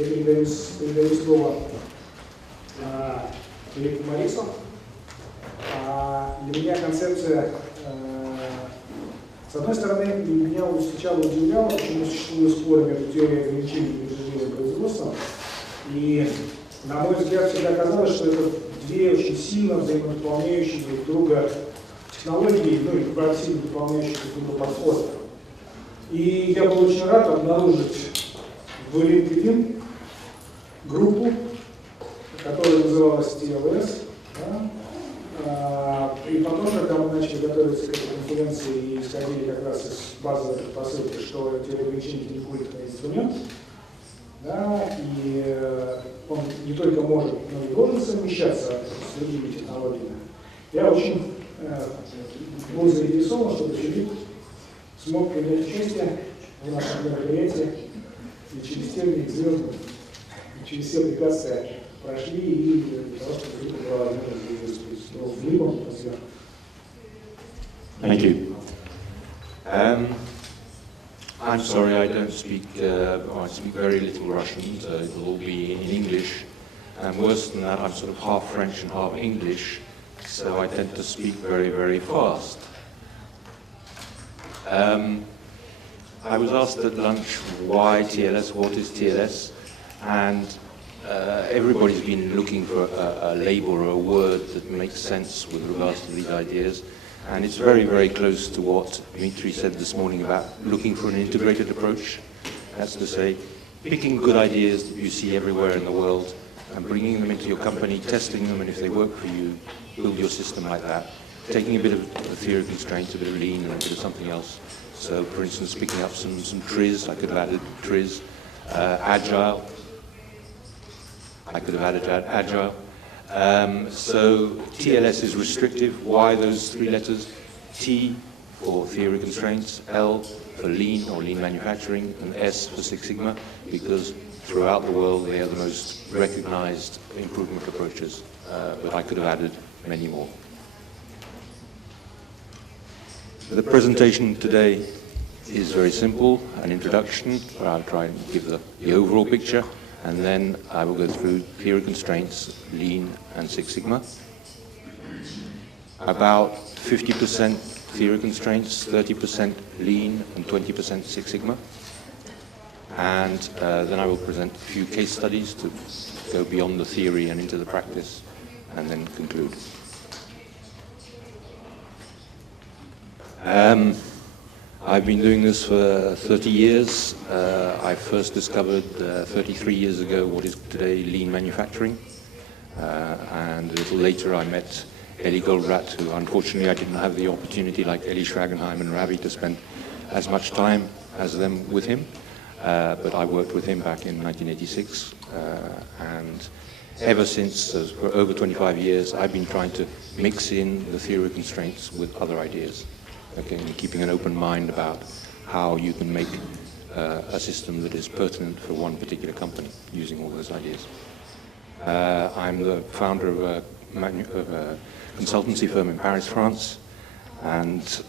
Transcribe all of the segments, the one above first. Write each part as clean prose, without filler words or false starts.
Я передаю слово Филиппу Маррису. Для меня концепция, с одной стороны, меня сначала удивляло, почему существует спор между теорией ограничений и инженерным производством. И, на мой взгляд, всегда казалось, что это две очень сильно взаимодополняющие друг друга технологии, ну и активно дополняющие друг друга подходы. И я был очень рад обнаружить в LinkedIn группу, которая называлась TLS. Да? И потом, когда мы начали готовиться к этой конференции и исходили как раз из базовой предпосылки, что теория ограничений — это инструмент, да, и он не только может, но и должен совмещаться с другими технологиями. Я очень был заинтересован, чтобы Филипп смог принять участие в нашем мероприятии и через термин звезды, и через все препятствия прошли, и для того, чтобы Филипп была возможность выступить. Филиппом, спасибо. Thank you. I'm sorry, I don't speak, I speak very little Russian, so it will all be in English. And worse than that, I'm sort of half French and half English, so I tend to speak very, very fast. I was asked at lunch why TLS, what is TLS, and everybody's been looking for a label or a word that makes sense with regards to these ideas. And it's very, very close to what Dmitry said this morning about looking for an integrated approach. That's to say, picking good ideas that you see everywhere in the world and bringing them into your company, testing them, and if they work for you, build your system like that. Taking a bit of the theory of constraints, a bit of lean, and a bit of something else. So, for instance, picking up some TRIZ, I could have added TRIZ, agile. I could have added agile. So TLS is restrictive. Why those three letters? T for theory constraints, L for lean or lean manufacturing, and S for Six Sigma, because throughout the world they are the most recognized improvement approaches. But I could have added many more. The presentation today is very simple, an introduction, where I'll try and give the overall picture. And then I will go through theory constraints, lean, and Six Sigma. About 50% theory constraints, 30% lean, and 20% Six Sigma. And then I will present a few case studies to go beyond the theory and into the practice, and then conclude. I've been doing this for 30 years. I first discovered 33 years ago what is today lean manufacturing. And a little later I met Eli Goldratt, who unfortunately I didn't have the opportunity like Eli Schragenheim and Ravi to spend as much time as them with him. But I worked with him back in 1986. And ever since, for over 25 years, I've been trying to mix in the theory of constraints with other ideas. Okay, and keeping an open mind about how you can make a system that is pertinent for one particular company using all those ideas. I'm the founder of a consultancy firm in Paris, France, and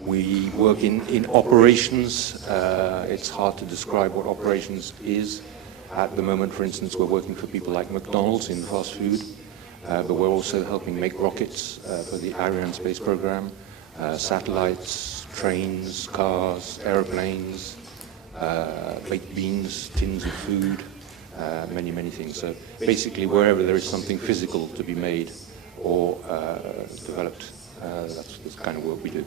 we work in operations. It's hard to describe what operations is. At the moment, for instance, we're working for people like McDonald's in fast food. But we're also helping make rockets for the Ariane space program, satellites, trains, cars, airplanes, baked beans, tins of food, many, many things. So basically wherever there is something physical to be made or developed, that's the kind of work we do.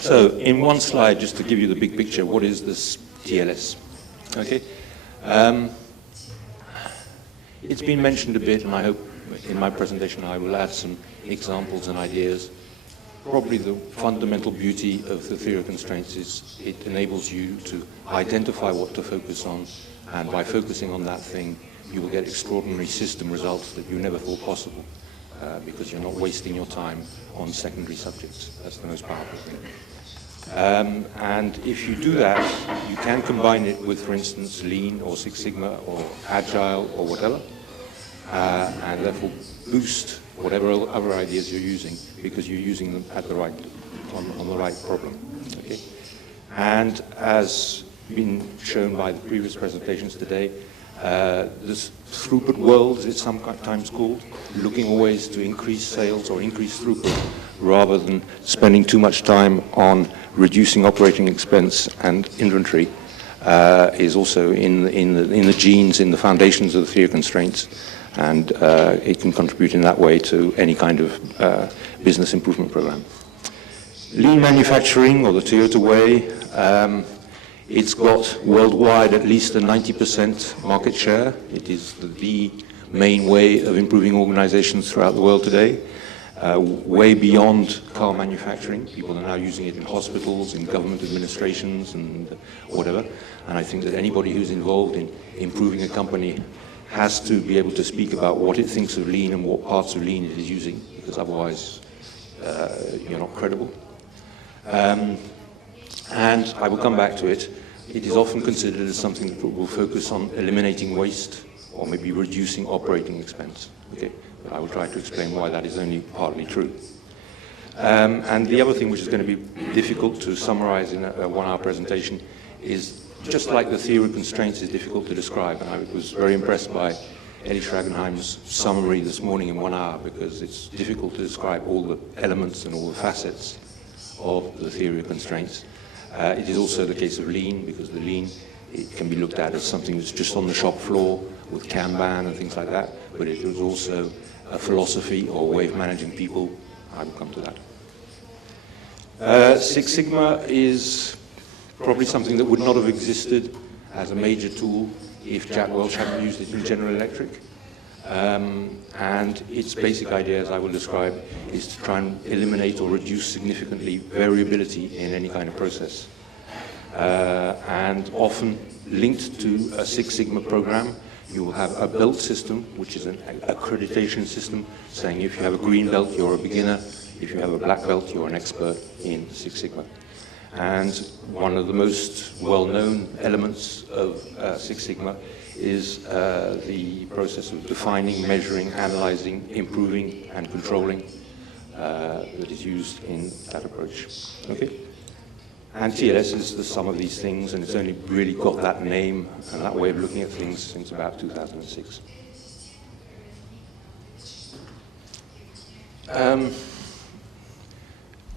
So in one slide, just to give you the big picture, what is this TLS? Okay. It's been mentioned a bit, and I hope in my presentation I will add some examples and ideas. Probably the fundamental beauty of the theory of constraints is it enables you to identify what to focus on, and by focusing on that thing, you will get extraordinary system results that you never thought possible, because you're not wasting your time on secondary subjects. That's the most powerful thing. And if you do that, you can combine it with, for instance, Lean or Six Sigma or Agile or whatever, and therefore boost whatever other ideas you're using, because you're using them at the right, on the right problem. Okay. Okay? And as been shown by the previous presentations today, this throughput world, as it's sometimes called, looking always to increase sales or increase throughput rather than spending too much time on reducing operating expense and inventory, is also in the genes, in the foundations of the theory of constraints, and it can contribute in that way to any kind of business improvement program. Lean manufacturing, or the Toyota way, it's got worldwide at least a 90% market share. It is the main way of improving organizations throughout the world today, way beyond car manufacturing. People are now using it in hospitals, in government administrations, and whatever. And I think that anybody who's involved in improving a company has to be able to speak about what it thinks of lean and what parts of lean it is using, because otherwise you're not credible. And I will come back to it. It is often considered as something that will focus on eliminating waste or maybe reducing operating expense. Okay? But I will try to explain why that is only partly true. And the other thing which is going to be difficult to summarize in a one-hour presentation is just like the theory of constraints is difficult to describe. And I was very impressed by Eddie Schragenheim's summary this morning in 1 hour, because it's difficult to describe all the elements and all the facets of the theory of constraints. It is also the case of lean, because the lean, it can be looked at as something that's just on the shop floor with Kanban and things like that, but it is also a philosophy or a way of managing people. I will come to that. Six Sigma is probably something that would not have existed as a major tool if Jack Welch hadn't used it in General Electric. And its basic idea, as I will describe, is to try and eliminate or reduce significantly variability in any kind of process. And often linked to a Six Sigma program, you will have a belt system, which is an accreditation system, saying if you have a green belt, you're a beginner. If you have a black belt, you're an expert in Six Sigma. And one of the most well-known elements of Six Sigma is the process of defining, measuring, analyzing, improving, and controlling that is used in that approach. Okay? And TLS is the sum of these things, and it's only really got that name and that way of looking at things since about 2006.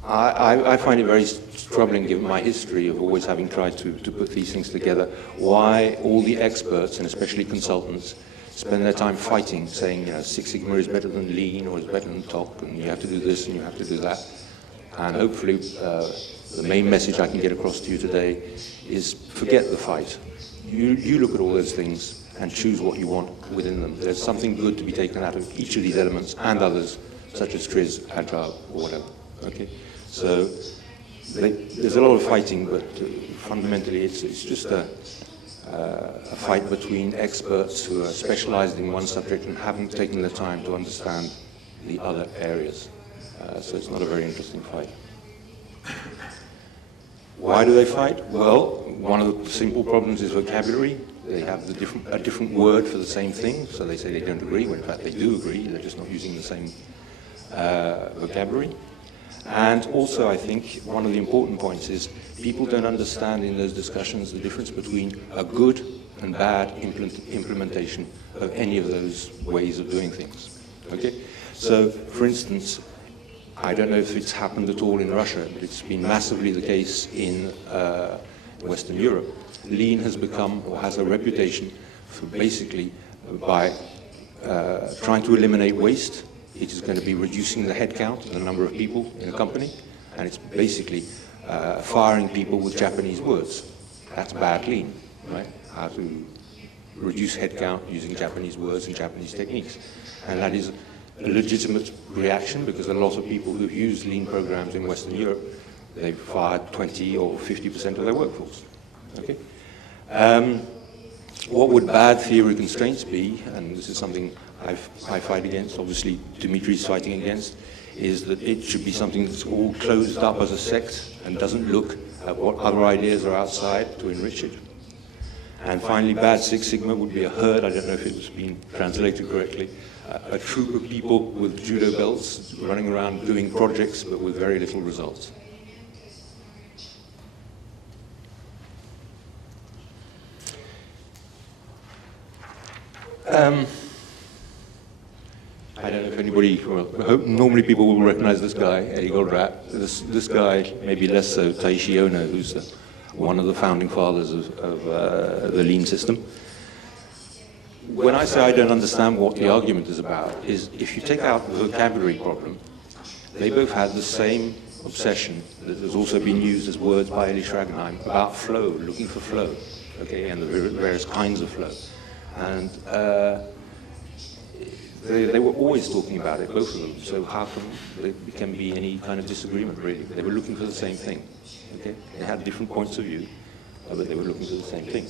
I find it very troubling, given my history of always having tried to put these things together, why all the experts, and especially consultants, spend their time fighting, saying, you know, Six Sigma is better than Lean or is better than TOC, and you have to do this and you have to do that. And hopefully the main message I can get across to you today is forget the fight. You look at all those things and choose what you want within them. There's something good to be taken out of each of these elements and others, such as TRIZ, Agile, or whatever. Okay? So there's a lot of fighting, but fundamentally it's just a fight between experts who are specialized in one subject and haven't taken the time to understand the other areas. So it's not a very interesting fight. Why do they fight? Well, one of the simple problems is vocabulary. They have a different word for the same thing, so they say they don't agree, when in fact they do agree, they're just not using the same vocabulary. And also, I think one of the important points is people don't understand in those discussions the difference between a good and bad implementation of any of those ways of doing things. Okay? So, for instance, I don't know if it's happened at all in Russia, but it's been massively the case in Western Europe. Lean has become, or has a reputation for basically by trying to eliminate waste. It is going to be reducing the headcount, the number of people in a company, and it's basically firing people with Japanese words. That's bad Lean, right? How to reduce headcount using Japanese words and Japanese techniques. And that is a legitimate reaction, because a lot of people who've used Lean programs in Western Europe, they've fired 20 or 50% of their workforce. Okay? What would bad theory constraints be, and this is something I fight against, obviously Dimitri's fighting against, is that it should be something that's all closed up as a sect and doesn't look at what other ideas are outside to enrich it. And finally, bad Six Sigma would be a herd, I don't know if it's been translated correctly, a troop of people with judo belts running around doing projects but with very little results. I don't know if anybody, well, I hope normally people will recognize this guy, Eddie Goldratt. This guy, maybe less so, Taishi Ono, who's one of the founding fathers of the lean system. When I say I don't understand what the argument is about, is if you take out the vocabulary problem, they both had the same obsession that has also been used as words by Elie Schragenheim about flow, looking for flow, okay, and the various kinds of flow. And they were always talking about it, both of them, so how come there can be any kind of disagreement, really? They were looking for the same thing, okay? They had different points of view, but they were looking for the same thing.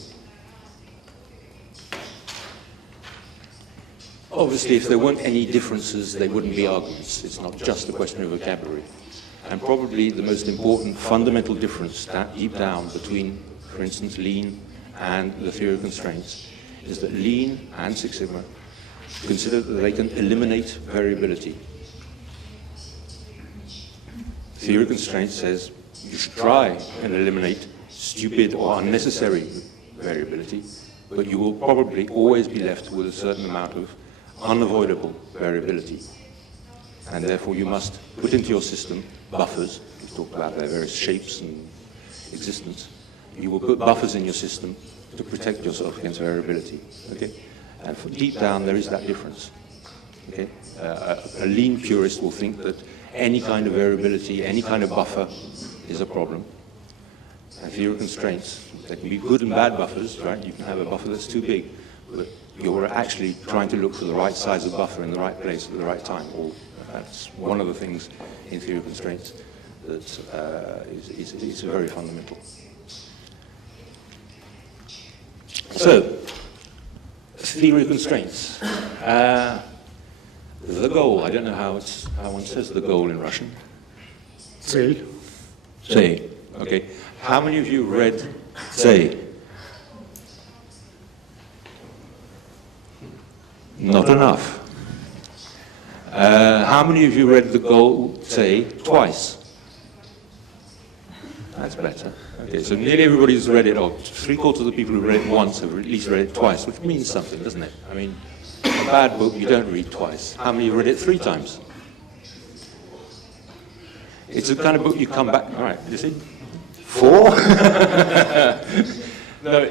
Obviously, if there weren't any differences, there wouldn't be arguments. It's not just a question of vocabulary. And probably the most important fundamental difference deep down between, for instance, lean and the theory of constraints is that lean and Six Sigma consider that they can eliminate variability. Theory of constraints says you should try and eliminate stupid or unnecessary variability, but you will probably always be left with a certain amount of unavoidable variability. And therefore you must put into your system buffers. We talked about their various shapes and existence. You will put buffers in your system to protect yourself against variability. Okay? And deep down there is that difference. Okay? A lean purist will think that any kind of variability, any kind of buffer is a problem. And theory of constraints, there can be good and bad buffers, right? You can have a buffer that's too big, but you're actually trying to look for the right size of buffer in the right place at the right time. Or that's one of the things in theory of constraints that is very fundamental. So, theory of constraints. The goal, I don't know how one says the goal in Russian. Цель. Цель, okay. How many of you read Цель? Not enough. How many of you read the goal Цель twice? That's better. Okay, so nearly everybody's read it, or 3/4 of the people who read it once have at least read it twice, which means something, doesn't it? I mean, a bad book you don't read twice. How many read it 3 times? It's the kind of book you come back, all right, you see? 4? No,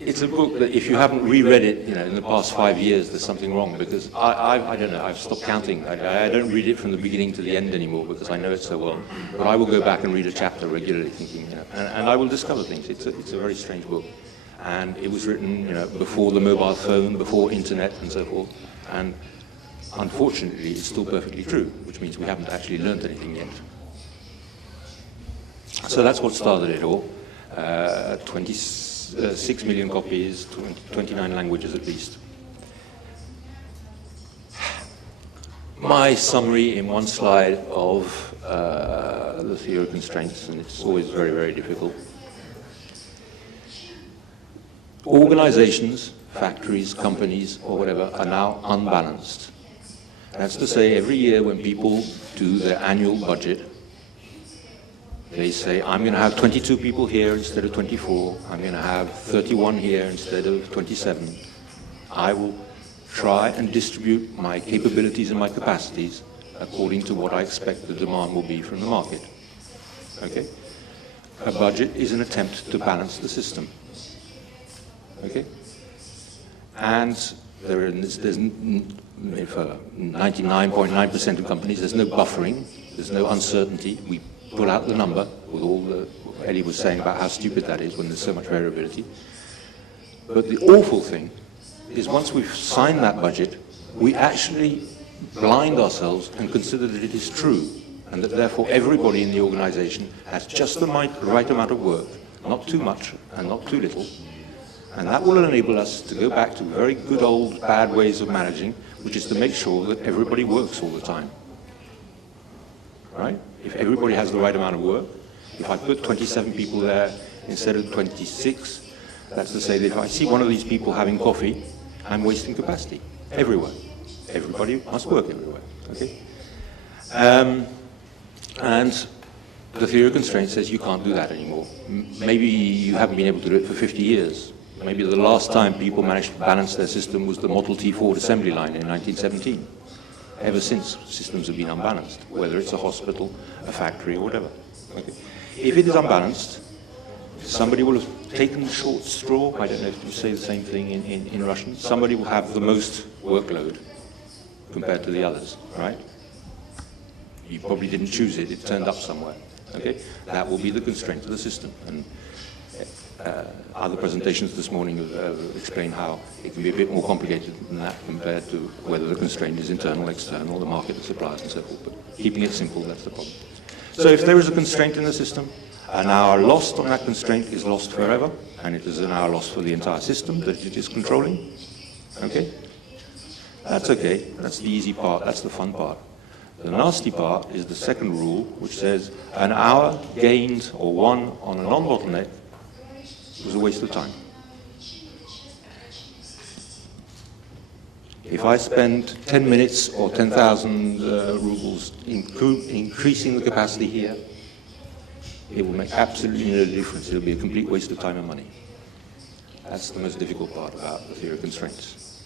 it's a book that if you haven't reread it, you know, in the past 5 years, there's something wrong, because I don't know, I've stopped counting. I don't read it from the beginning to the end anymore because I know it so well. But I will go back and read a chapter regularly, thinking, you know, and I will discover things. It's a very strange book. And it was written, you know, before the mobile phone, before internet and so forth. And unfortunately, it's still perfectly true, which means we haven't actually learned anything yet. So that's what started it all. 26 million copies, 29 languages at least. My summary in one slide of the theory of constraints, and it's always very, very difficult. Organizations, factories, companies, or whatever, are now unbalanced. That's to say, every year when people do their annual budget, they say, I'm going to have 22 people here instead of 24. I'm going to have 31 here instead of 27. I will try and distribute my capabilities and my capacities according to what I expect the demand will be from the market. Okay? A budget is an attempt to balance the system. Okay? And there's for 99.9% of companies, there's no buffering, there's no uncertainty. We pull out the number with all the, Elie was saying about how stupid that is when there's so much variability. But the awful thing is once we've signed that budget, we actually blind ourselves and consider that it is true, and that therefore everybody in the organization has just the right amount of work, not too much and not too little. And that will enable us to go back to very good old bad ways of managing, which is to make sure that everybody works all the time. Right? If everybody has the right amount of work, if I put 27 people there instead of 26, that's to say that if I see one of these people having coffee, I'm wasting capacity everywhere. Everybody must work everywhere. Okay? And the theory of constraints says you can't do that anymore. Maybe you haven't been able to do it for 50 years, Maybe the last time people managed to balance their system was the Model T Ford assembly line in 1917. Ever since, systems have been unbalanced, whether it's a hospital, a factory, or whatever. Okay. If it is unbalanced, somebody will have taken the short straw. I don't know if you say the same thing in Russian. Somebody will have the most workload compared to the others, right? You probably didn't choose it, it turned up somewhere. Okay? That will be the constraint of the system. And other presentations this morning explain how it can be a bit more complicated than that compared to whether the constraint is internal, external, the market, the suppliers, and so forth. But keeping it simple, that's the problem. So if there is a constraint in the system, an hour lost on that constraint is lost forever, and it is an hour lost for the entire system that it is controlling. Okay? That's okay. That's the easy part. That's the fun part. The nasty part is the second rule, which says an hour gained or won on a non-bottleneck was a waste of time. If I spend 10 minutes or 10,000 rubles increasing the capacity here, it will make absolutely no difference. It will be a complete waste of time and money. That's the most difficult part about the theory of constraints.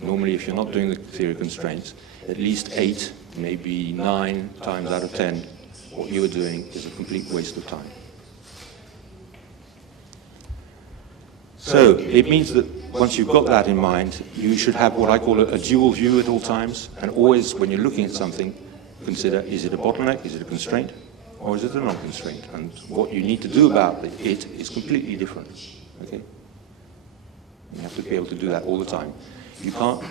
Normally, if you're not doing the theory of constraints, at least 8, maybe 9 times out of 10, what you are doing is a complete waste of time. So it means that once you've got that in mind, you should have what I call a dual view at all times, and always when you're looking at something, consider, is it a bottleneck, is it a constraint, or is it a non-constraint? And what you need to do about it is completely different. Okay? You have to be able to do that all the time. You can't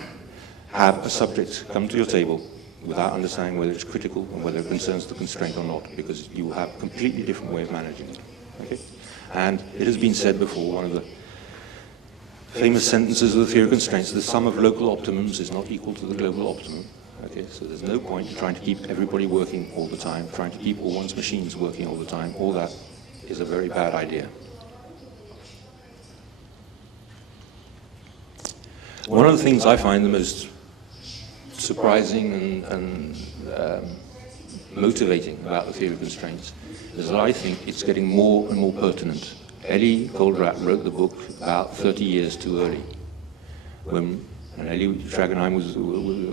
have a subject come to your table without understanding whether it's critical and whether it concerns the constraint or not, because you will have a completely different way of managing it. Okay? And it has been said before, one of the famous sentences of the theory of constraints, the sum of local optimums is not equal to the global optimum. Okay, so there's no point in trying to keep everybody working all the time, trying to keep all one's machines working all the time. All that is a very bad idea. One of the things I find the most surprising and motivating about the theory of constraints is that I think it's getting more and more pertinent. Elie Goldratt wrote the book about 30 years too early, when Elie Tragenheim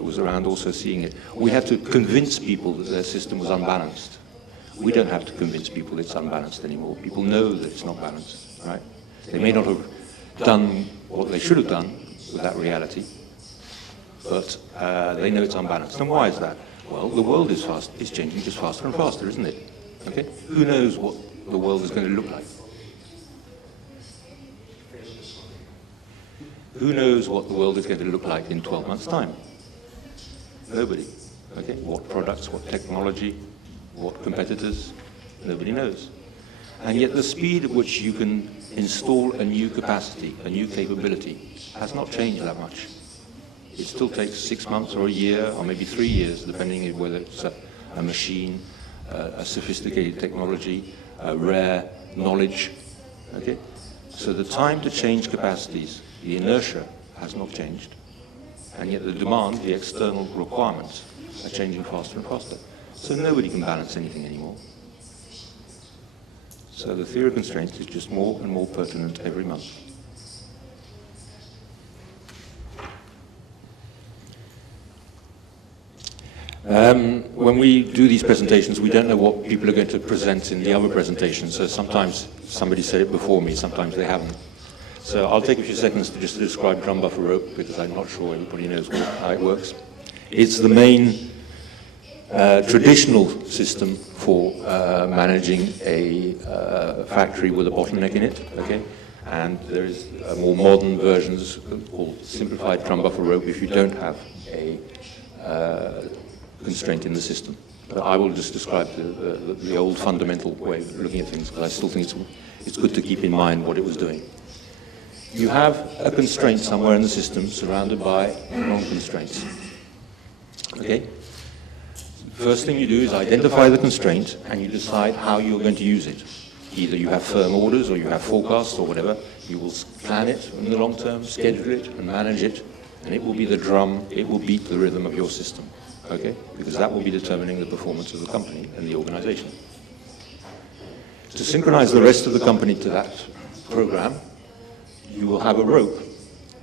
was around also seeing it. We had to convince people that their system was unbalanced. We don't have to convince people it's unbalanced anymore. People know that it's not balanced, right? They may not have done what they should have done with that reality, but they know it's unbalanced. And why is that? Well, the world is changing just faster and faster, isn't it? Okay? Who knows what the world is going to look like? Who knows what the world is going to look like in 12 months' time? Nobody. Okay? What products, what technology, what competitors? Nobody knows. And yet the speed at which you can install a new capacity, a new capability, has not changed that much. It still takes 6 months or a year or maybe 3 years, depending on whether it's a machine, a sophisticated technology, a rare knowledge. Okay? So the time to change capacities, the inertia has not changed, and yet the demand, the external requirements, are changing faster and faster. So nobody can balance anything anymore. So the theory of constraints is just more and more pertinent every month. When we do these presentations, we don't know what people are going to present in the other presentations, so sometimes somebody said it before me, sometimes they haven't. So I'll take a few seconds to just describe drum buffer rope, because I'm not sure everybody knows how it works. It's the main traditional system for managing a factory with a bottleneck in it, okay? And there is more modern versions called simplified drum buffer rope if you don't have a constraint in the system. But I will just describe the old fundamental way of looking at things, because I still think it's good to keep in mind what it was doing. You have a constraint somewhere in the system surrounded by non-constraints. Okay? First thing you do is identify the constraint and you decide how you're going to use it. Either you have firm orders or you have forecasts or whatever. You will plan it in the long term, schedule it and manage it, and it will be the drum, it will beat the rhythm of your system. Okay? Because that will be determining the performance of the company and the organization. To synchronize the rest of the company to that program, you will have a rope.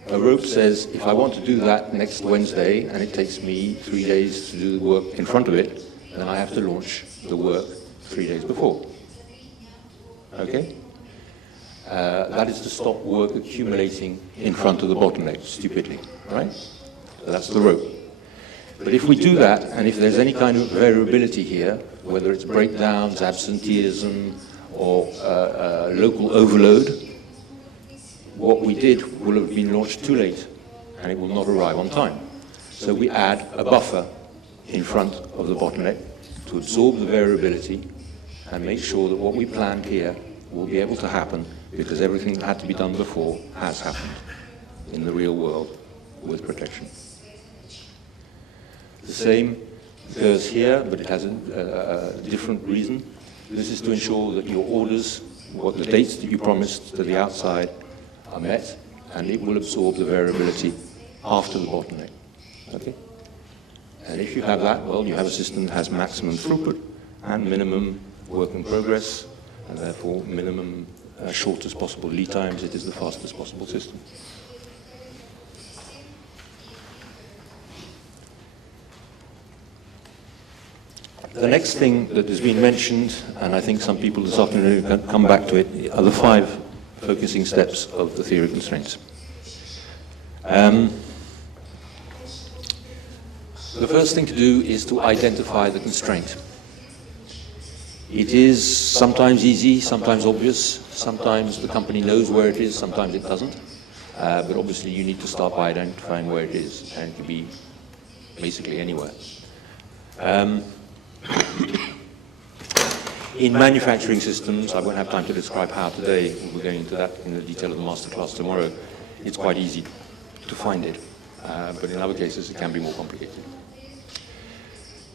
A rope says, if I want to do that next Wednesday, and it takes me 3 days to do the work in front of it, then I have to launch the work 3 days before. Okay? That is to stop work accumulating in front of the bottleneck stupidly, right? So that's the rope. But if we do that, and if there's any kind of variability here, whether it's breakdowns, absenteeism, or local overload, what we did will have been launched too late, and it will not arrive on time. So we add a buffer in front of the bottleneck to absorb the variability and make sure that what we planned here will be able to happen, because everything that had to be done before has happened in the real world with protection. The same occurs here, but it has a different reason. This is to ensure that your orders, what the dates that you promised to the outside, are met, and it will absorb the variability after the bottleneck. Okay? And if you have that, well, you have a system that has maximum throughput and minimum work in progress, and therefore minimum shortest possible lead times. It is the fastest possible system. The next thing that has been mentioned, and I think some people this afternoon can come back to it, are the 5 focusing steps of the theory of constraints. The first thing to do is to identify the constraint. It is sometimes easy, sometimes obvious, sometimes the company knows where it is, sometimes it doesn't. But obviously you need to start by identifying where it is, and it can be basically anywhere. In manufacturing systems, I won't have time to describe how today, we're going into that in the detail of the masterclass tomorrow, it's quite easy to find it. But in other cases, it can be more complicated.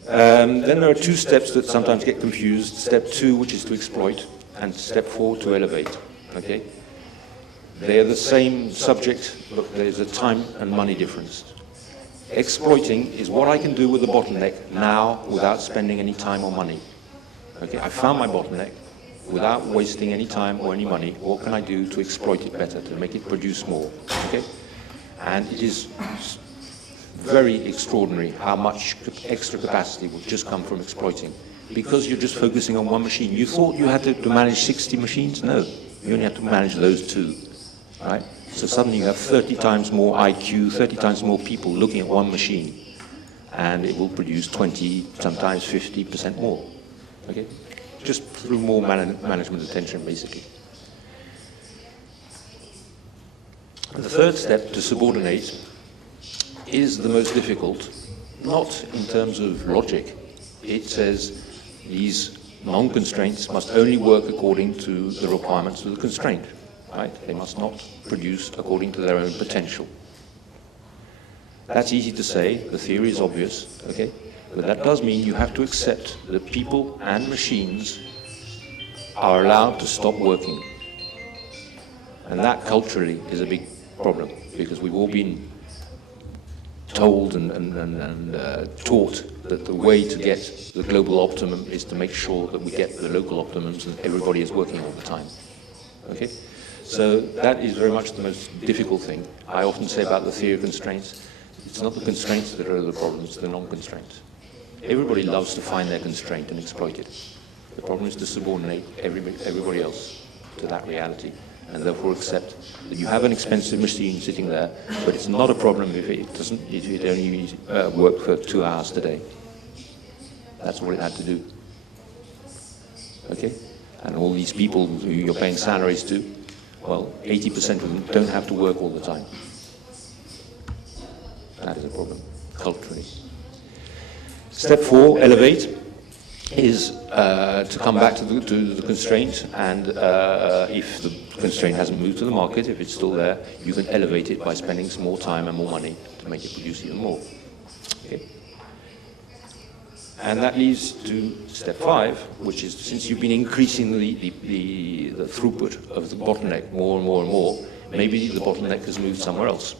Then there are 2 steps that sometimes get confused. Step 2, which is to exploit, and step 4, to elevate. Okay? They are the same subject, but there's a time and money difference. Exploiting is what I can do with the bottleneck now without spending any time or money. Okay, I found my bottleneck without wasting any time or any money. What can I do to exploit it better, to make it produce more? Okay? And it is very extraordinary how much extra capacity will just come from exploiting, because you're just focusing on one machine. You thought you had to manage 60 machines? No, you only have to manage those 2. Right? So suddenly you have 30 times more IQ, 30 times more people looking at one machine, and it will produce 20, sometimes 50% more. Okay? Just through more management attention, basically. The third step, to subordinate, is the most difficult, not in terms of logic. It says these non-constraints must only work according to the requirements of the constraint. Right? They must not produce according to their own potential. That's easy to say, the theory is obvious, okay? But that does mean you have to accept that people and machines are allowed to stop working. And that culturally is a big problem, because we've all been told and taught that the way to get the global optimum is to make sure that we get the local optimums and everybody is working all the time. Okay? So that is very much the most difficult thing. I often say about the theory of constraints, it's not the constraints that are the problems, it's the non-constraints. Everybody loves to find their constraint and exploit it. The problem is to subordinate everybody else to that reality, and therefore accept that you have an expensive machine sitting there, but it's not a problem if it only worked for 2 hours today. That's what it had to do. Okay? And all these people who you're paying salaries to, well, 80% of them don't have to work all the time. That is a problem, culturally. Step 4, elevate, is to come back to the constraint, and if the constraint hasn't moved to the market, if it's still there, you can elevate it by spending some more time and more money to make it produce even more. Okay? And that leads to step 5, which is, since you've been increasing the throughput of the bottleneck more and more and more, maybe the bottleneck has moved somewhere else.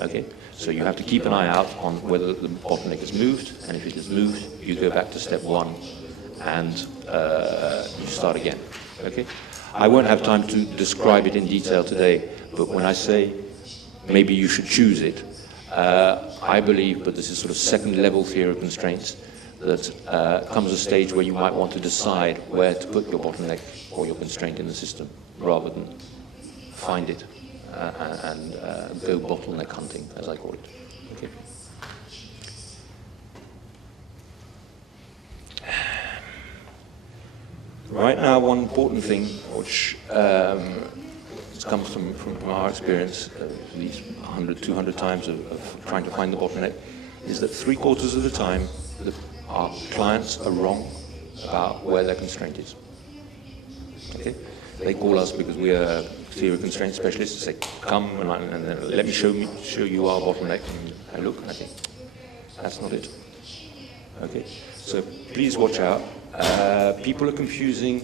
Okay? So you have to keep an eye out on whether the bottleneck has moved, and if it has moved, you go back to step 1 and you start again. Okay? I won't have time to describe it in detail today, but when I say maybe you should choose it, I believe, but this is sort of second level theory of constraints, that comes a stage where you might want to decide where to put your bottleneck or your constraint in the system, rather than find it and go bottleneck hunting, as I call it. Okay. Right now, one important thing, which comes from our experience, at least 100, 200 times of trying to find the bottleneck, is that 3/4 of the time, our clients are wrong about where their constraint is. Okay? They call us because we are theory constraint specialists and say, come and then let me show you our bottleneck. And I look and I think, that's not it. Okay? So please watch out. People are confusing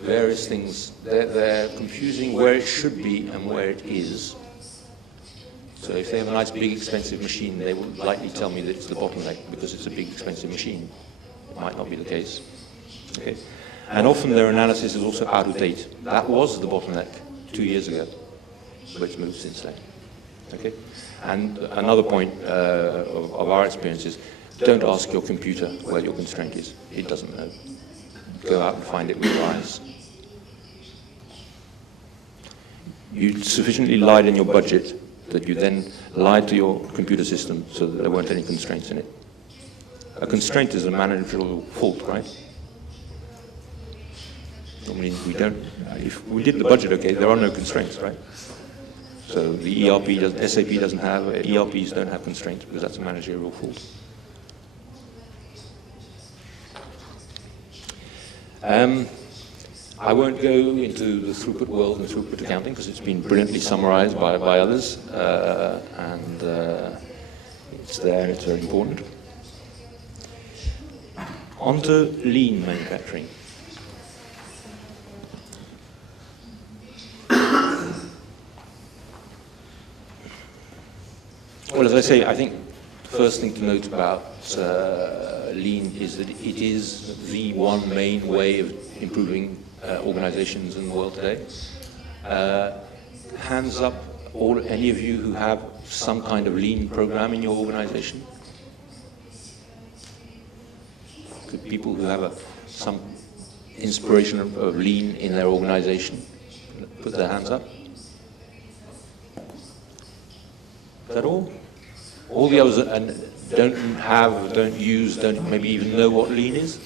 various things. They're confusing where it should be and where it is. So if they have a nice, big, expensive machine, they will likely tell me that it's the bottleneck because it's a big, expensive machine. It might not be the case. Okay? And often their analysis is also out of date. That was the bottleneck 2 years ago, but it's moved since then. Okay? And another point of our experience is, don't ask your computer where your constraint is. It doesn't know. Go out and find it with your eyes. You sufficiently lied in your budget that you then lied to your computer system so that there weren't any constraints in it. A constraint is a manageable fault, right? Normally we don't, if we did the budget okay, there are no constraints, right? So the SAP doesn't have, ERPs don't have constraints because that's a managerial fault. I won't go into the throughput world and throughput accounting because it's been brilliantly summarized by others, and it's there and it's very important. On to lean manufacturing. Well, as I say, I think the first thing to note about lean is that it is the one main way of improving organizations in the world today. Hands up, any of you who have some kind of lean program in your organization? Could people who have some inspiration of lean in their organization put their hands up? Is that all? All the others don't use, don't maybe even know what lean is?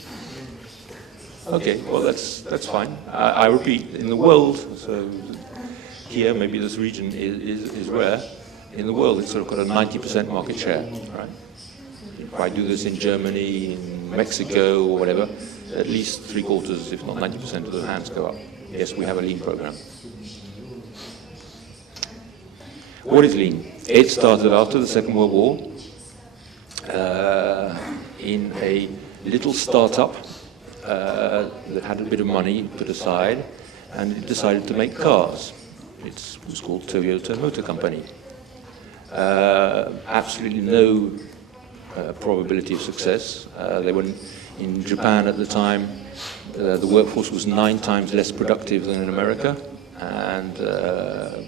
Okay, well that's fine. I repeat, in the world, so here maybe this region is rare. In the world, it's sort of got a 90% market share, right? If I do this in Germany, in Mexico, or whatever, at least 3/4, if not 90% of the hands go up. Yes, we have a lean program. What is lean? It started after the Second World War in a little startup that had a bit of money put aside, and it decided to make cars. It was called Toyota Motor Company. Absolutely no probability of success. They were in Japan at the time. The workforce was 9 times less productive than in America, and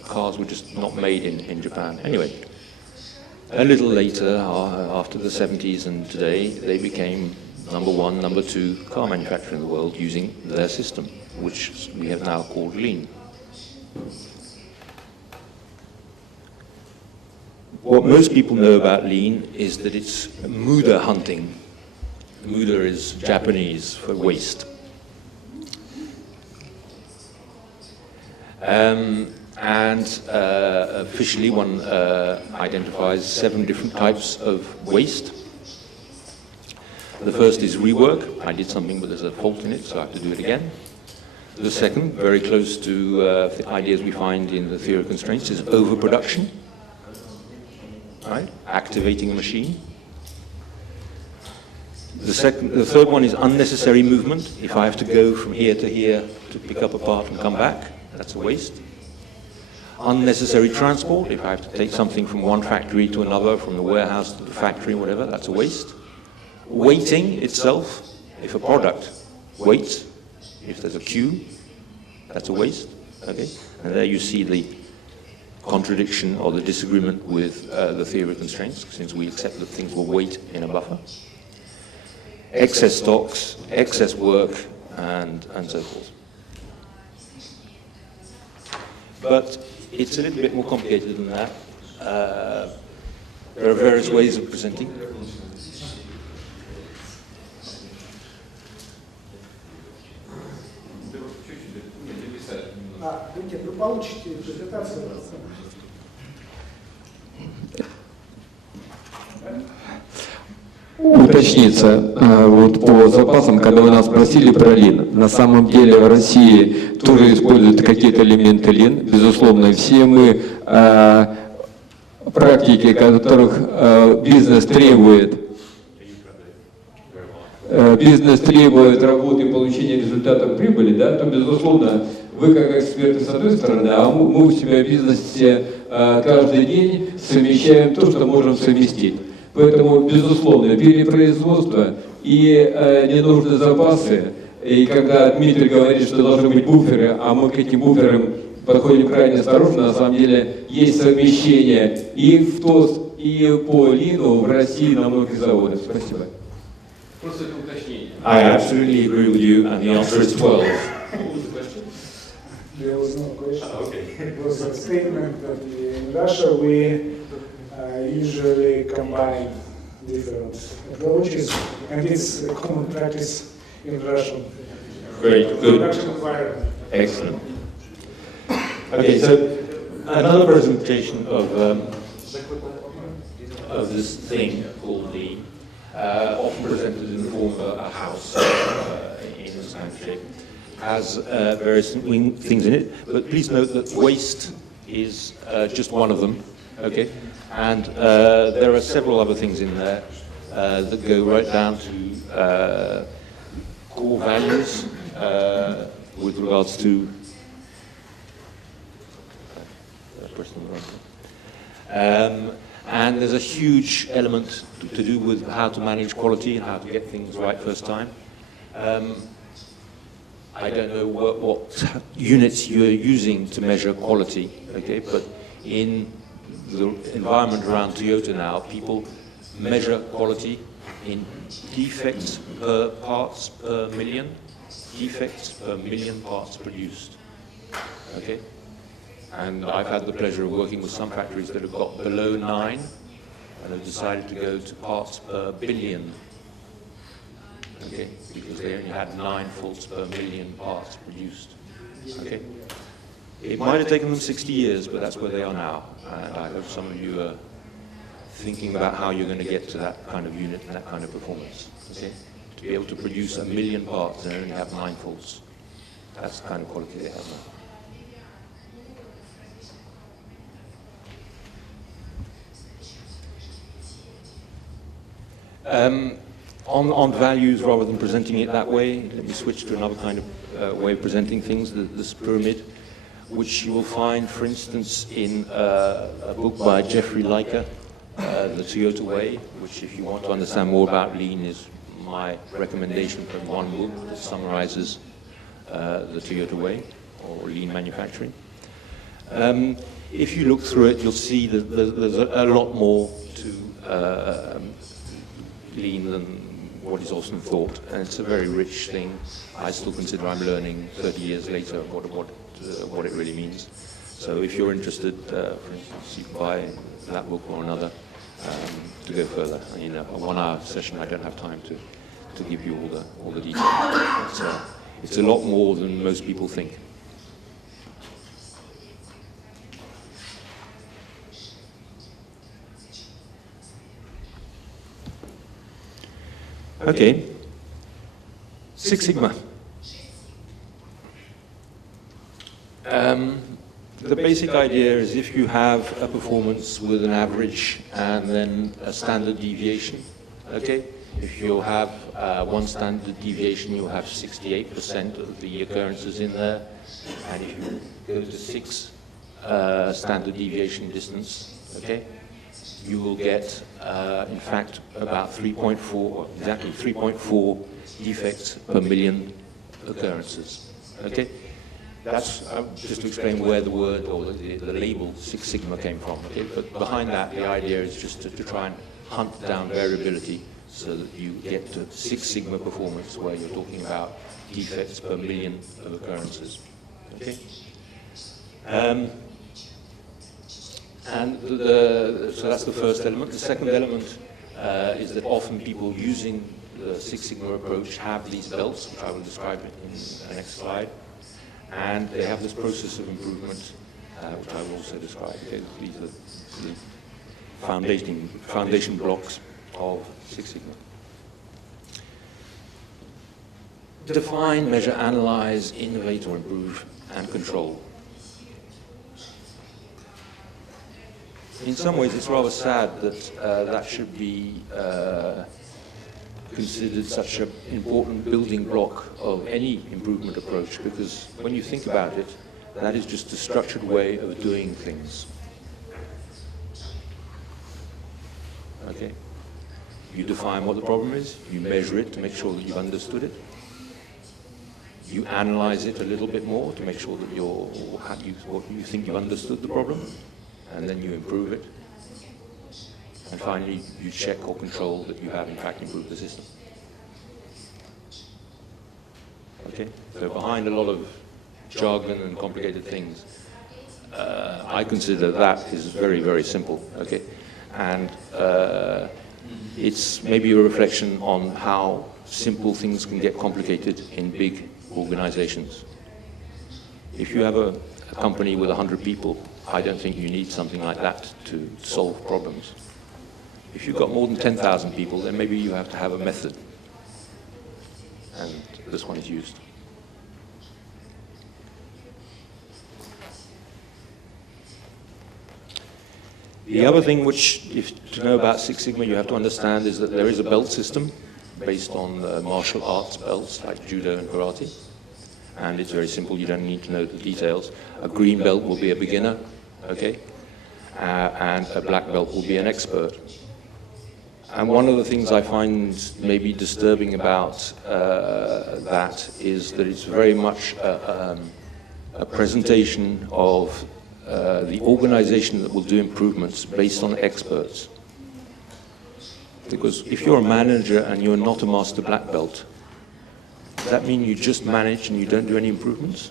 cars were just not made in Japan. Anyway, a little later, after the 70s and today, they became number 1, number 2 car manufacturer in the world using their system, which we have now called lean. What most people know about lean is that it's muda hunting. Muda is Japanese for waste. Officially one identifies 7 different types of waste. The first is rework. I did something but there's a fault in it, so I have to do it again. The second, very close to the ideas we find in the theory of constraints, is overproduction. Right? Activating a machine. The third one is unnecessary movement. If I have to go from here to here to pick up a part and come back, that's a waste. Unnecessary transport. If I have to take something from one factory to another, from the warehouse to the factory, whatever, that's a waste. Waiting itself. If a product waits, if there's a queue, That's a waist. Okay, and there you see the contradiction or the disagreement with the theory of constraints, since we accept that things will wait in a buffer. Excess stocks, excess work, and so forth. But it's a little bit more complicated than that. There are various ways of presenting. Нет, вы получите презентацию. Уточниться вот по запасам, когда вы нас спросили про лин. На самом деле в России тоже используют какие-то элементы лин. Безусловно, все мы практики, которых бизнес требует работы и получения результатов прибыли, да, то, безусловно, вы как эксперты с одной стороны, а мы у себя в бизнесе каждый день совмещаем то, что можем совместить. Поэтому, безусловно, перепроизводство и ненужные запасы, и когда Дмитрий говорит, что должны быть буферы, а мы к этим буферам подходим крайне осторожно, на самом деле есть совмещение и в ТОС, и по лину в России на многих заводах. Спасибо. Просто это уточнение. I absolutely agree with you, and the answer is 12. There was no question. Okay. It was a statement that in Russia we usually combine different approaches, and it's a common practice in Russian Great, good. production environment. Excellent. Okay, so another presentation of this thing called the, often presented in the form of a house in a sand shape, has various things in it, but please note that waste is just one of them, okay? And there are several other things in there that go right down to core values with regards to and there's a huge element to do with how to manage quality and how to get things right first time. I don't know what units you're using to measure quality, okay, but in the environment around Toyota now, people measure quality in defects per parts per million, defects per million parts produced, okay? And I've had the pleasure of working with some factories that have got below 9 and have decided to go to parts per billion, okay, because they only had 9 faults per million parts produced, okay? It might have taken them 60 years, but that's where they are now. And I hope some of you are thinking about how you're going to get to that kind of unit and that kind of performance, okay? To be able to produce 1 million parts and only have 9 faults. That's the kind of quality they have now. On values, rather than presenting it that way, let me switch to another kind of way of presenting things, this pyramid, which you will find, for instance, in a book by Jeffrey Leica, The Toyota Way, which, if you want to understand more about lean, is my recommendation from one book that summarizes the Toyota Way, or lean manufacturing. If you look through it, you'll see that there's a lot more to lean than what is often thought, and it's a very rich thing. I still consider I'm learning 30 years later what it really means. So if you're interested, for instance, you can buy that book or another to go further. In a 1-hour session, I don't have time to give you all the details. It's a lot more than most people think. Okay, Six Sigma. The basic idea is if you have a performance with an average and then a standard deviation, okay? If you have one standard deviation, you'll have 68% of the occurrences in there. And if you go to 6 standard deviation distance, okay? You will get, in fact, about 3.4, exactly 3.4 defects per million occurrences, okay? That's just to explain where the word or the label Six Sigma came from. Okay? But behind that, the idea is just to try and hunt down variability so that you get to Six Sigma performance where you're talking about defects per million of occurrences. Okay? So that's the first element. The second element is that often people using the Six Sigma approach have these belts, which I will describe in the next slide. And they have this process of improvement, which I will also describe. Okay? These are the foundation blocks of Six Sigma. Define, measure, analyze, innovate or improve, and control. In some ways, it's rather sad that that should be considered such an important building block of any improvement approach, because when you think about it, that is just a structured way of doing things. Okay? You define what the problem is, you measure it to make sure that you've understood it. You analyze it a little bit more to make sure that what you think you've understood the problem, and then you improve it. And finally, you check or control that you have in fact improved the system. Okay? So behind a lot of jargon and complicated things, I consider that is very, very simple. Okay? And it's maybe a reflection on how simple things can get complicated in big organizations. If you have a company with 100 people, I don't think you need something like that to solve problems. If you've got more than 10,000 people, then maybe you have to have a method. And this one is used. The other thing which, to know about Six Sigma, you have to understand is that there is a belt system based on martial arts belts like judo and karate. And it's very simple, you don't need to know the details. A green belt will be a beginner, okay? And a black belt will be an expert. And one of the things I find maybe disturbing about that is that it's very much a presentation of the organization that will do improvements based on experts. Because if you're a manager and you're not a master black belt, does that mean you just manage and you don't do any improvements?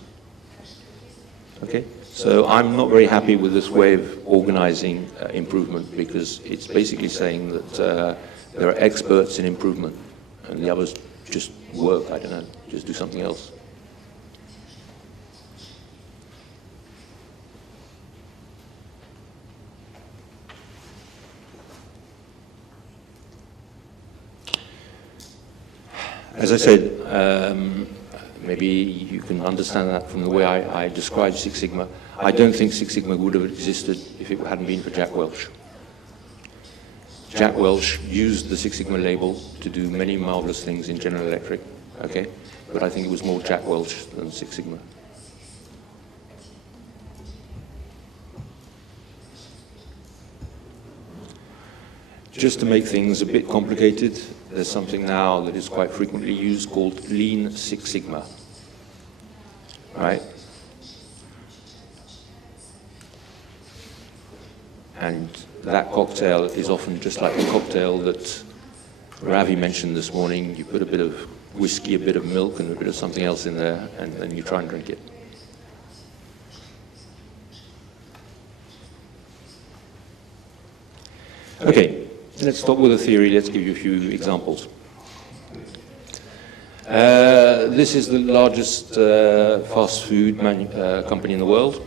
Okay? So I'm not very happy with this way of organizing improvement, because it's basically saying that there are experts in improvement and the others just work, I don't know, just do something else. As I said, maybe you can understand that from the way I described Six Sigma. I don't think Six Sigma would have existed if it hadn't been for Jack Welch. Jack Welch used the Six Sigma label to do many marvelous things in General Electric, okay? But I think it was more Jack Welch than Six Sigma. Just to make things a bit complicated, there's something now that is quite frequently used called Lean Six Sigma, right? And that cocktail is often just like the cocktail that Ravi mentioned this morning. You put a bit of whiskey, a bit of milk, and a bit of something else in there, and then you try and drink it. Okay, let's stop with the theory. Let's give you a few examples. This is the largest fast food company in the world.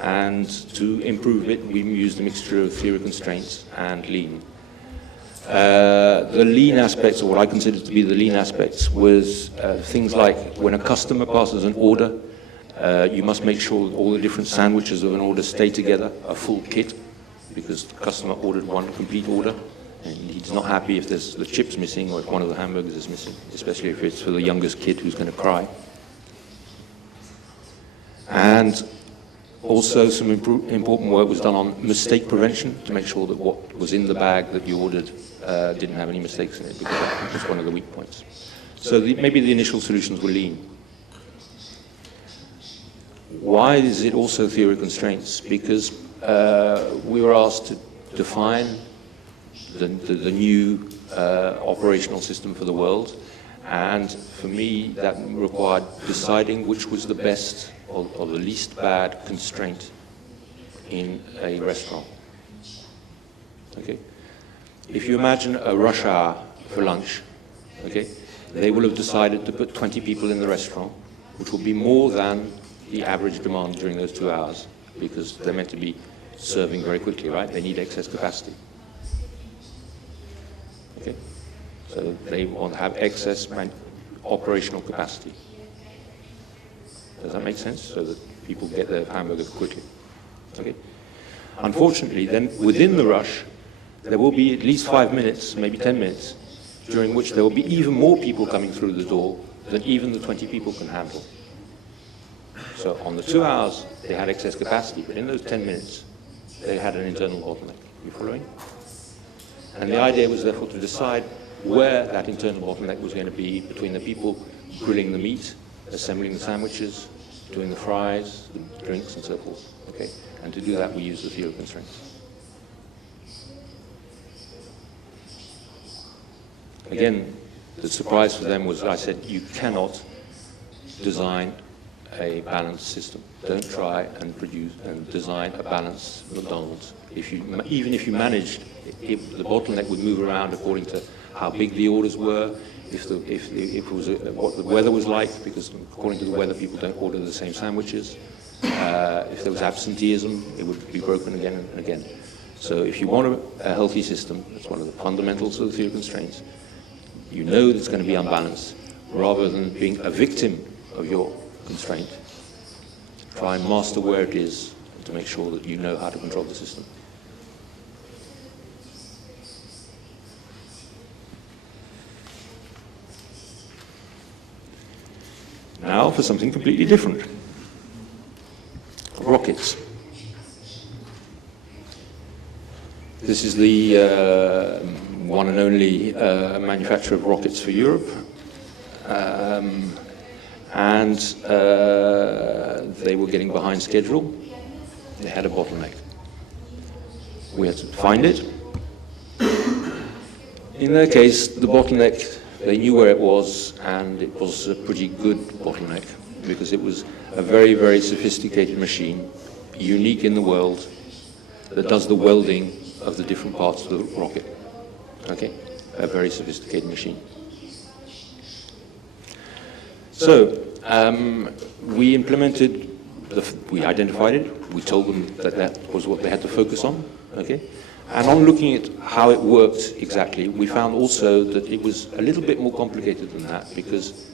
And to improve it, we used a mixture of theory constraints and lean. The lean aspects, or what I consider to be the lean aspects, was things like when a customer passes an order, you must make sure that all the different sandwiches of an order stay together, a full kit, because the customer ordered one complete order, and he's not happy if there's the chips missing or if one of the hamburgers is missing, especially if it's for the youngest kid who's going to cry. And also some important work was done on mistake prevention to make sure that what was in the bag that you ordered didn't have any mistakes in it, because that was one of the weak points. So maybe the initial solutions were lean. Why is it also theory of constraints? Because we were asked to define the new operational system for the world, and for me that required deciding which was the best or the least bad constraint in a restaurant. Okay? If you imagine a rush hour for lunch, okay, they will have decided to put 20 people in the restaurant, which will be more than the average demand during those 2 hours, because they're meant to be serving very quickly, right? They need excess capacity. Okay? So they want to have excess operational capacity. Does that make sense? So that people get their hamburgers quickly. Okay? Unfortunately, then within the rush, there will be at least 5 minutes, maybe 10 minutes, during which there will be even more people coming through the door than even the 20 people can handle. So on the 2 hours, they had excess capacity, but in those 10 minutes, they had an internal bottleneck. You following? And the idea was therefore to decide where that internal bottleneck was going to be between the people grilling the meat, assembling the sandwiches, doing the fries, the drinks, and so forth. Okay? And to do that, we use the theory of constraints. Again, the surprise for them was I said, you cannot design a balanced system. Don't try and produce and design a balanced McDonald's. Even if you managed, the bottleneck would move around according to how big the orders were, if it was what the weather was like, because according to the weather, people don't order the same sandwiches. If there was absenteeism, it would be broken again and again. So if you want a healthy system, that's one of the fundamentals of the theory of constraints. You know that it's going to be unbalanced, rather than being a victim of your constraint. Try and master where it is to make sure that you know how to control the system. Now for something completely different. Rockets. This is the one and only manufacturer of rockets for Europe. And they were getting behind schedule. They had a bottleneck. We had to find it. In their case, the bottleneck, they knew where it was, and it was a pretty good bottleneck, because it was a very, very sophisticated machine, unique in the world, that does the welding of the different parts of the rocket. Okay? A very sophisticated machine. So, we implemented, we identified it, we told them that that was what they had to focus on, okay? And on looking at how it worked exactly, we found also that it was a little bit more complicated than that, because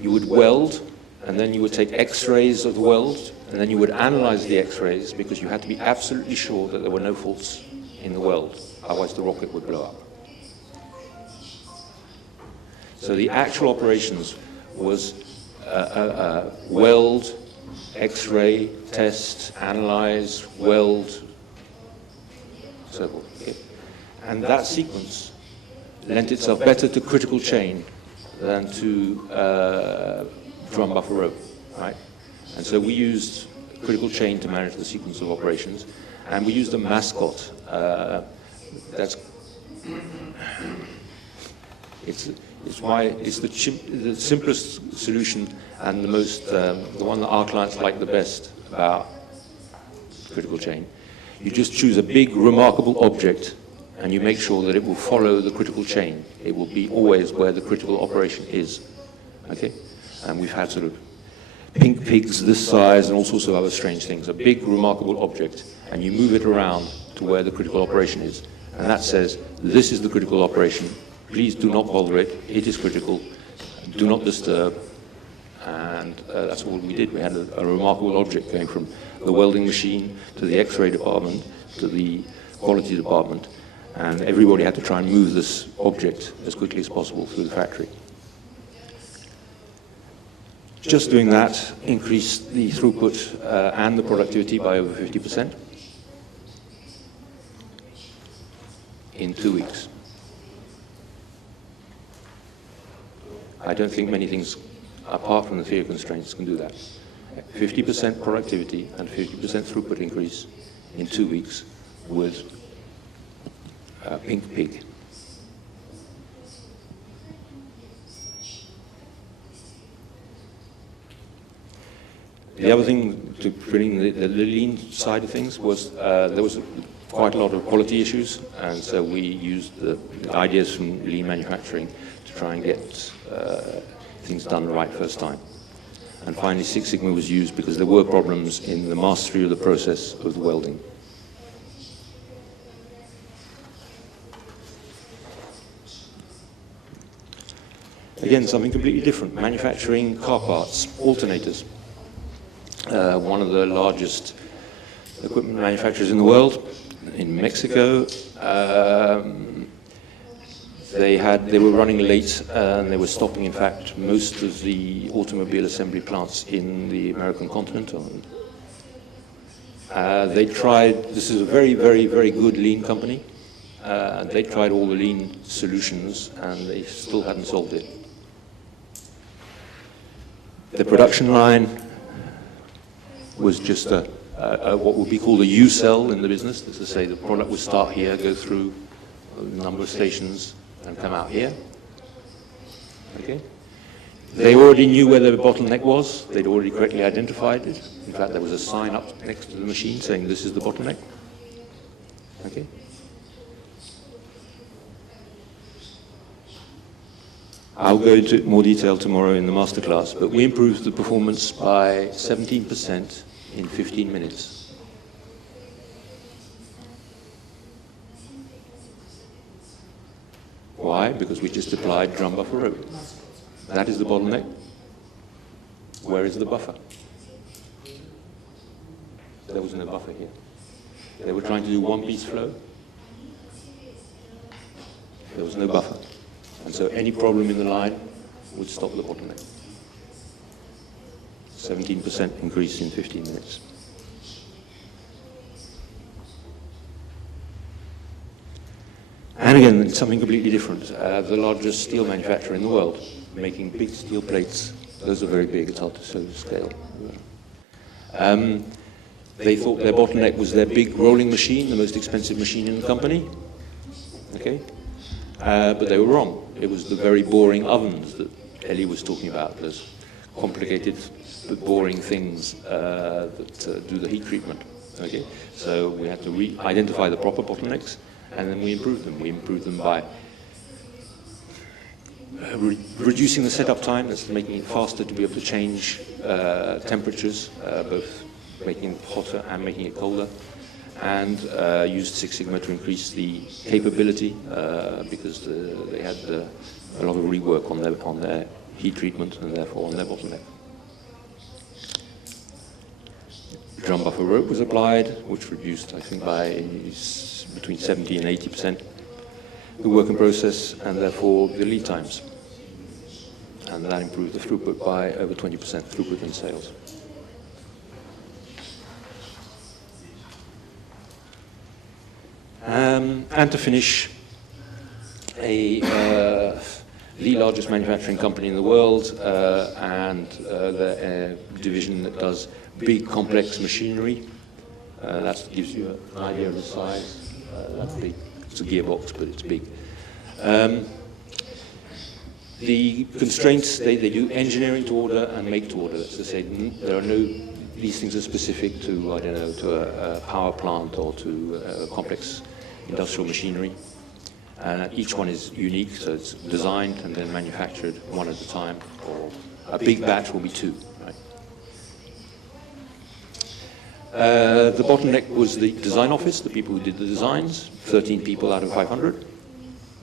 you would weld, and then you would take x-rays of the weld, and then you would analyze the x-rays, because you had to be absolutely sure that there were no faults in the weld, otherwise the rocket would blow up. So the actual operations was weld, X-ray, test, analyze, weld, so forth. Okay. And that sequence lent itself better to critical chain than to drum buffer rope, right? And so we used critical chain to manage the sequence of operations, and we used a mascot. It's the simplest solution and the most, the one that our clients like the best about critical chain. You just choose a big, remarkable object, and you make sure that it will follow the critical chain. It will be always where the critical operation is. Okay? And we've had sort of pink pigs this size and all sorts of other strange things. A big, remarkable object, and you move it around to where the critical operation is. And that says, this is the critical operation. Please do not bother it. It is critical. Do not disturb. And that's all we did. We had a remarkable object going from the welding machine to the X-ray department to the quality department. And everybody had to try and move this object as quickly as possible through the factory. Just doing that increased the throughput and the productivity by over 50% in 2 weeks. I don't think many things, apart from the theory of constraints, can do that. 50% productivity and 50% throughput increase in 2 weeks with Pink Pig. The other thing to bring the lean side of things was there was quite a lot of quality issues, and so we used the ideas from lean manufacturing to try and get things done right first time. And finally, Six Sigma was used because there were problems in the mastery of the process of the welding. Again, something completely different, manufacturing car parts, alternators. One of the largest equipment manufacturers in the world, in Mexico. They were running late, and they were stopping, in fact, most of the automobile assembly plants in the American continent. They tried, this is a very, very, very good lean company. They tried all the lean solutions, and they still hadn't solved it. The production line was just what would be called a U-cell in the business. That's to say, the product would start here, go through a number of stations, and come out here. Okay. They already knew where the bottleneck was. They'd already correctly identified it. In fact, there was a sign up next to the machine saying this is the bottleneck. Okay. I'll go into more detail tomorrow in the masterclass, but we improved the performance by 17% in 15 minutes. Why? Because we just applied drum buffer rope. That is the bottleneck. Where is the buffer? There was no buffer here. They were trying to do one-piece flow. There was no buffer. And so any problem in the line would stop the bottleneck. 17% increase in 15 minutes. And again, it's something completely different. The largest steel manufacturer in the world, making big steel plates. Those are very big, it's hard to show the scale. They thought their bottleneck was their big rolling machine, the most expensive machine in the company. Okay? But they were wrong. It was the very boring ovens that Ellie was talking about, those complicated but boring things that do the heat treatment. Okay? So we had to identify the proper bottlenecks, and then we improved them. We improved them by reducing the setup time, that's making it faster to be able to change temperatures, both making it hotter and making it colder, and used Six Sigma to increase the capability because they had a lot of rework on their heat treatment and therefore on their bottleneck. Drum buffer rope was applied, which reduced, I think, by between 70 and 80% the work in process and therefore the lead times. And that improved the throughput by over 20% throughput in sales. And to finish, the largest manufacturing company in the world and the division that does big complex machinery. That gives you an idea of the size. That's big. It's a gearbox, but it's big. The constraints, they do engineering to order and make to order. That's to say, there are no, these things are specific to, I don't know, to a power plant or to complex industrial machinery. And each one is unique, so it's designed and then manufactured one at a time, or a big batch will be two. Right? The bottleneck was the design office, the people who did the designs, 13 people out of 500.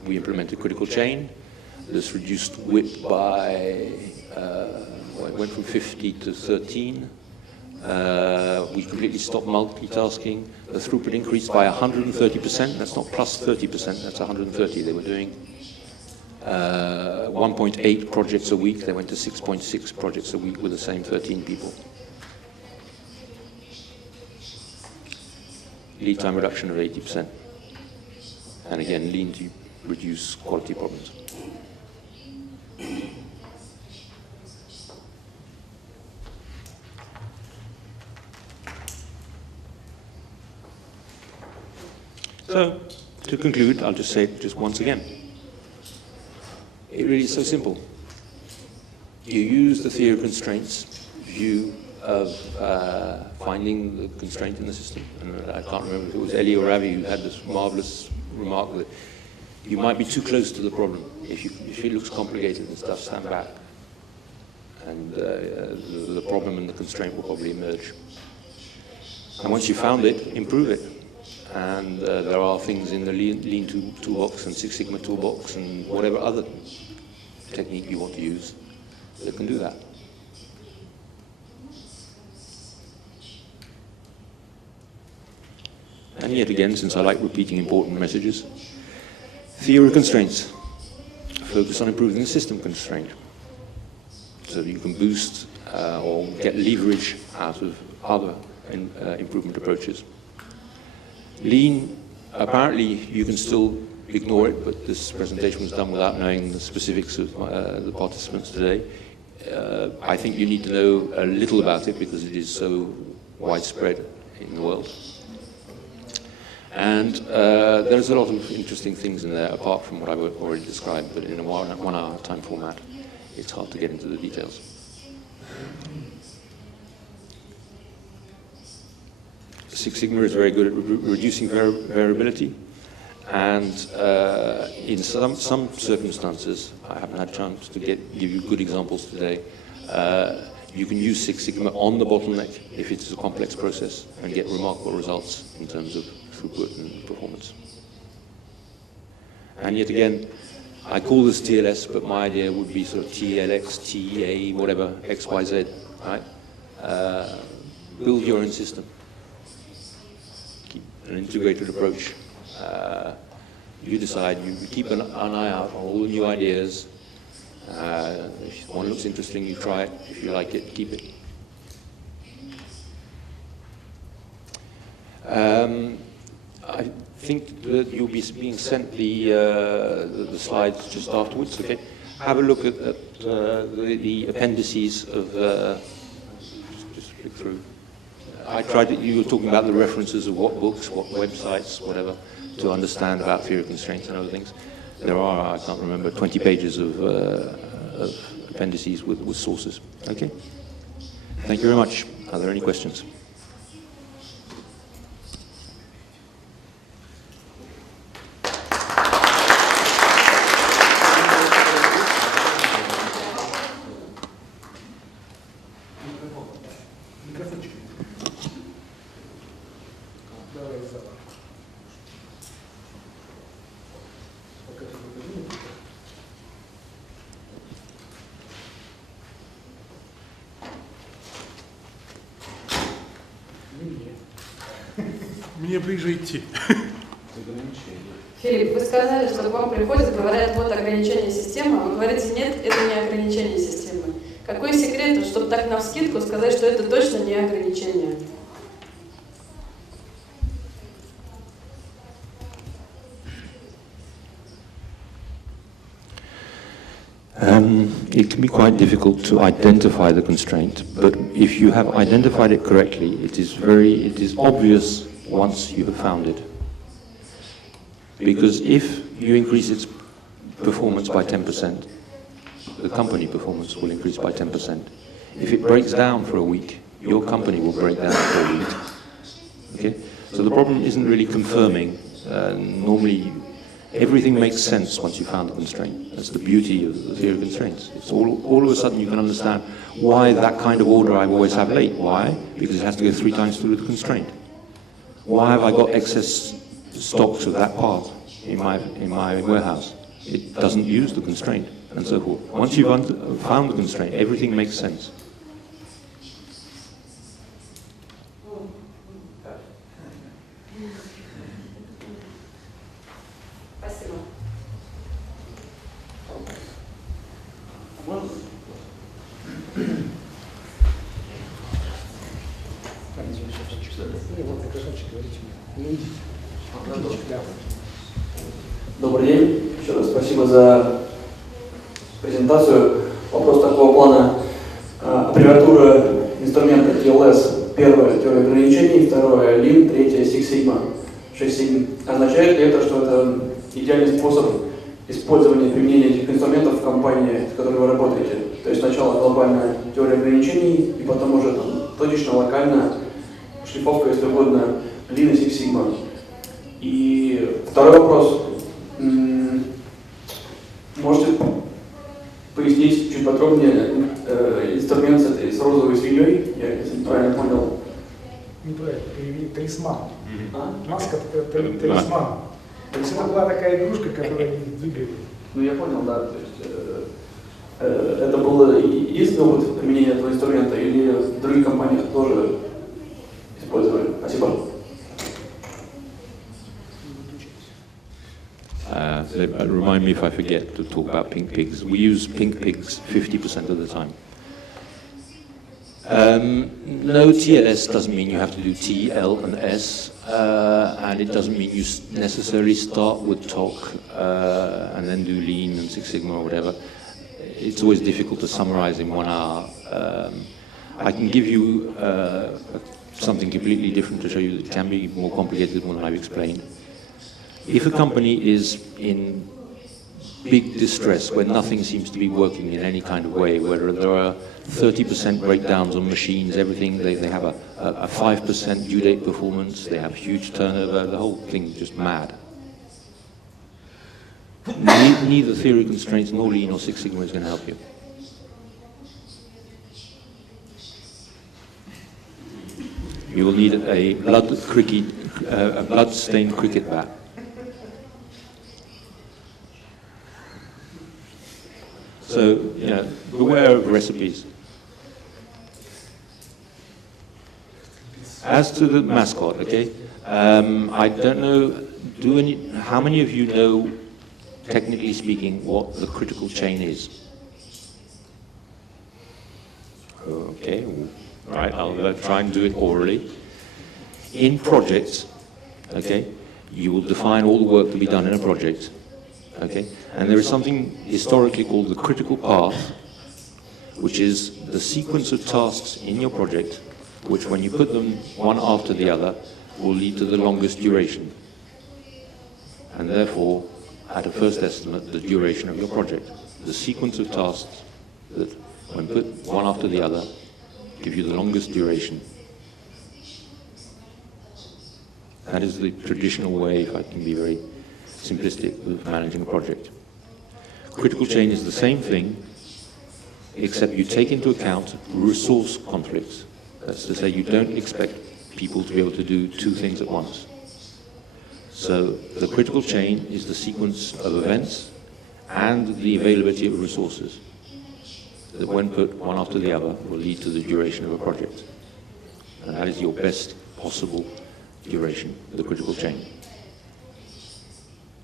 We implemented critical chain. This reduced WIP by, well, it went from 50 to 13. We completely stopped multitasking. The throughput increased by 130%. That's not plus 30%, that's 130. They were doing 1.8 projects a week. They went to 6.6 projects a week with the same 13 people. Lead time reduction of 80%. And again, lean to reduce quality problems. So, to conclude, I'll just say it just once again. It really is so simple. You use the theory of constraints, view of finding the constraint in the system. And I can't remember if it was Eli or Ravi who had this marvelous remark that you might be too close to the problem. If it looks complicated and stuff, stand back. And the problem and the constraint will probably emerge. And once you found it, improve it. And there are things in the Lean toolbox and Six Sigma toolbox and whatever other technique you want to use that can do that. And yet again, since I like repeating important messages, theory of constraints. Focus on improving the system constraint so that you can boost or get leverage out of other improvement approaches. Lean, apparently you can still ignore it, but this presentation was done without knowing the specifics of the participants today. I think you need to know a little about it because it is so widespread in the world. And there's a lot of interesting things in there, apart from what I've already described, but in a 1 hour time format, it's hard to get into the details. Six Sigma is very good at reducing variability, and in some circumstances, I haven't had a chance to give you good examples today, you can use Six Sigma on the bottleneck if it's a complex process and get remarkable results in terms of throughput and performance. And yet again, I call this TLS, but my idea would be sort of TLX, TA, whatever, XYZ, right? Build your own system. Keep an integrated approach. You decide, you keep an eye out on all the new ideas. If one looks interesting, you try it. If you like it, keep it. I think that you'll be being sent the slides just afterwards, okay? Have a look at the appendices of, just flick through. I tried to, you were talking about the references of what books, what websites, whatever, to understand about theory of constraints and other things. There are, I can't remember, 20 pages of appendices with sources, okay? Thank you very much. Are there any questions? Мне ближе идти. Филипп, вы сказали, что к вам приходят, говорят, вот ограничение системы, а вы говорите, нет, это не ограничение системы. Какой секрет, чтобы так навскидку сказать, что это точно не ограничение? It can be quite difficult to identify the constraint, but if you have identified it correctly, it is obvious once you have found it. Because if you increase its performance by 10%, the company performance will increase by 10%. If it breaks down for a week, your company will break down for a week. Okay? So the problem isn't really confirming. Normally, everything makes sense once you found the constraint. That's the beauty of the theory of constraints. It's all of a sudden you can understand why that kind of order I always have late. Why? Because it has to go 3 times through the constraint. Why have I got excess stocks of that part in my warehouse? It doesn't use the constraint, and so forth. Once you've found the constraint, everything makes sense. Спасибо. Добрый день. Еще раз спасибо за презентацию. Вопрос такого плана. Аббревиатура инструмента TLS. Первое — теория ограничений, второе — Lean, третье — Six Sigma. 6.7. Означает ли это, что это идеальный способ использования, применения этих инструментов в компании, в которой вы работаете? То есть сначала глобальная теория ограничений, и потом уже там, точечно, локально, шлифовка, если угодно, Lean и Six Sigma. И второй вопрос. Можете пояснить чуть подробнее инструмент с розовой свиньей? Я, если правильно понял. Неправильно, перевели талисман. Маска — это талисман. То есть это была такая игрушка, которую они двигали. Ну я понял, да. То есть это было единственный опыт применения этого инструмента или в других компаниях тоже использовали? Спасибо. Remind me if I forget to talk about pink pigs. We use pink pigs 50% of the time. No, TLS doesn't mean you have to do T, L, and S, and it doesn't mean you necessarily start with TOC and then do Lean and Six Sigma or whatever. It's always difficult to summarize in 1 hour. I can give you something completely different to show you that it can be more complicated than what I've explained. If a company is in big distress, where nothing seems to be working in any kind of way, where there are 30% breakdowns on machines, everything, they have a 5% due date performance, they have huge turnover, the whole thing is just mad. Neither theory constraints nor Lean or Six Sigma is going to help you. You will need a blood-stained cricket bat. So, beware of recipes. As to the mascot, okay, I don't know, how many of you know, technically speaking, what the critical chain is? Okay, all right, I'll try and do it orally. In projects, okay, you will define all the work to be done in a project. Okay, and there is something historically called the critical path, which is the sequence of tasks in your project, which when you put them one after the other, will lead to the longest duration. And therefore, at a first estimate, the duration of your project. The sequence of tasks that, when put one after the other, give you the longest duration. That is the traditional way, if I can be very simplistic, of managing a project. Critical chain is the same thing, except you take into account resource conflicts. That's to say, you don't expect people to be able to do 2 things at once. So the critical chain is the sequence of events and the availability of resources that, when put one after the other, will lead to the duration of a project. And that is your best possible duration, the critical chain.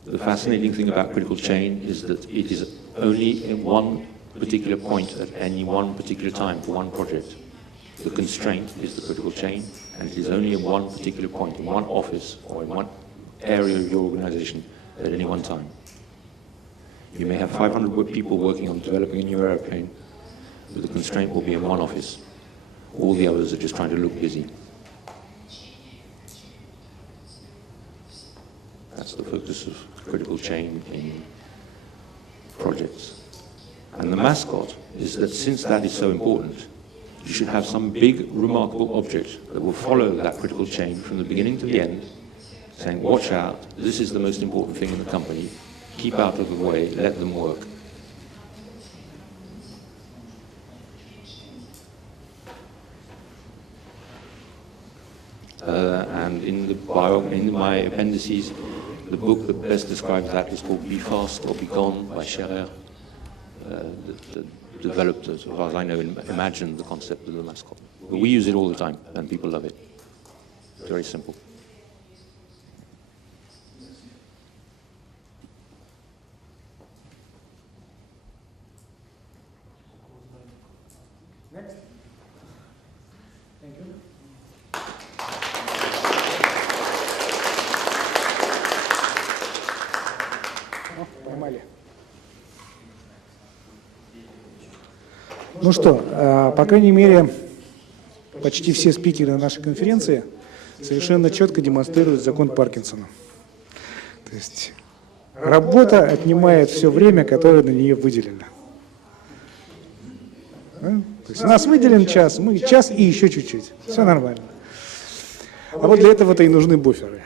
The fascinating thing about critical chain is that it is only in one particular point at any one particular time for one project. The constraint is the critical chain, and it is only in one particular point, in one office or in one area of your organization at any one time. You may have 500 people working on developing a new airplane, but the constraint will be in one office. All the others are just trying to look busy. That's the focus of critical chain in projects. And the mascot is that since that is so important, you should have some big, remarkable object that will follow that critical chain from the beginning to the end, saying, watch out, this is the most important thing in the company, keep out of the way, let them work. And in my appendices, the book that best describes that is called Be Fast or Be Gone by Scherer, that developed, as far as I know, imagined the concept of the mascot. But we use it all the time, and people love it. It's very simple. Next. Thank you. Поймали. Ну что, по крайней мере, почти все спикеры нашей конференции совершенно четко демонстрирует закон Паркинсона. То есть работа отнимает все время, которое на нее выделено. Да? То есть у нас выделен час, мы час и еще чуть-чуть. Все нормально. А вот для этого-то и нужны буферы.